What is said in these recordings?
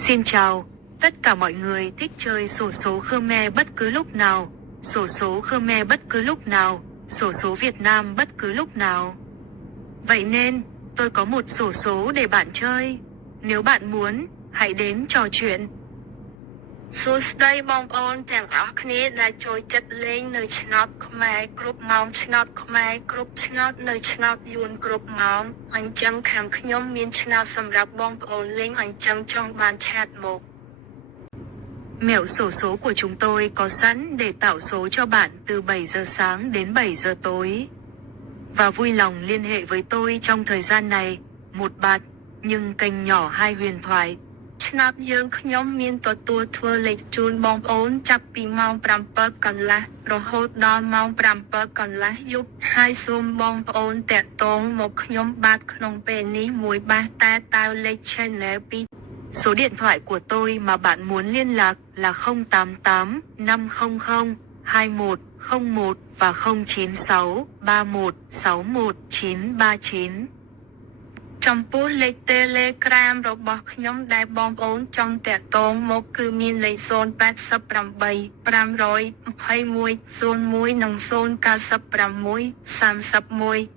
Xin chào, tất cả mọi người thích chơi xổ số Khmer bất cứ lúc nào, xổ số Khmer bất cứ lúc nào, xổ số Việt Nam bất cứ lúc nào. Vậy nên, tôi có một xổ số để bạn chơi. Nếu bạn muốn, hãy đến trò chuyện. សួស្តីបងប្អូនទាំងអស់គ្នាដែលចូលចិត្តលេងនៅឆ្នោតខ្មែរគ្រប់ម៉ោងឆ្នោតខ្មែរគ្រប់ឆ្នោតនៅឆ្នោតយួនគ្រប់ម៉ោងអញ្ចឹងខាងខ្ញុំមានឆ្នោតសម្រាប់បងប្អូនលេងអញ្ចឹងចង់បានឆាតមក Mẹo xổ số của chúng tôi có sẵn để tạo số cho bạn từ 7 giờ sáng đến 7 giờ tối. Và vui lòng liên hệ với tôi trong thời gian này, một bạt, nhưng kênh nhỏ hai huyền thoại. ឆ្នោតយើងខ្ញុំមានទទួលធ្វើលេខជូនបងប្អូនចាប់ពីម៉ោង 7 កន្លះរហូតដល់ម៉ោង 7 កន្លះយប់ហើយសូមបងប្អូនតាក់ទងមកខ្ញុំបាទក្នុងពេលនេះមួយបាទតែតើលេខ channel 2 Số điện thoại của tôi mà bạn muốn liên lạc là 088 500 2101 và 096 31 61 939. ចំពោះលេខ Telegram របស់ខ្ញុំដែលបងប្អូនចង់តាក់ទងមកគឺមានលេខ 088 521 01 និង 096 31 61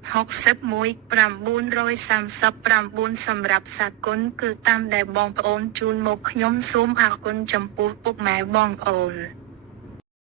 939 សម្រាប់សាគនគឺតាមដែលបងប្អូនជូនមកខ្ញុំសូមអរគុណចំពោះពុកម៉ែបងប្អូន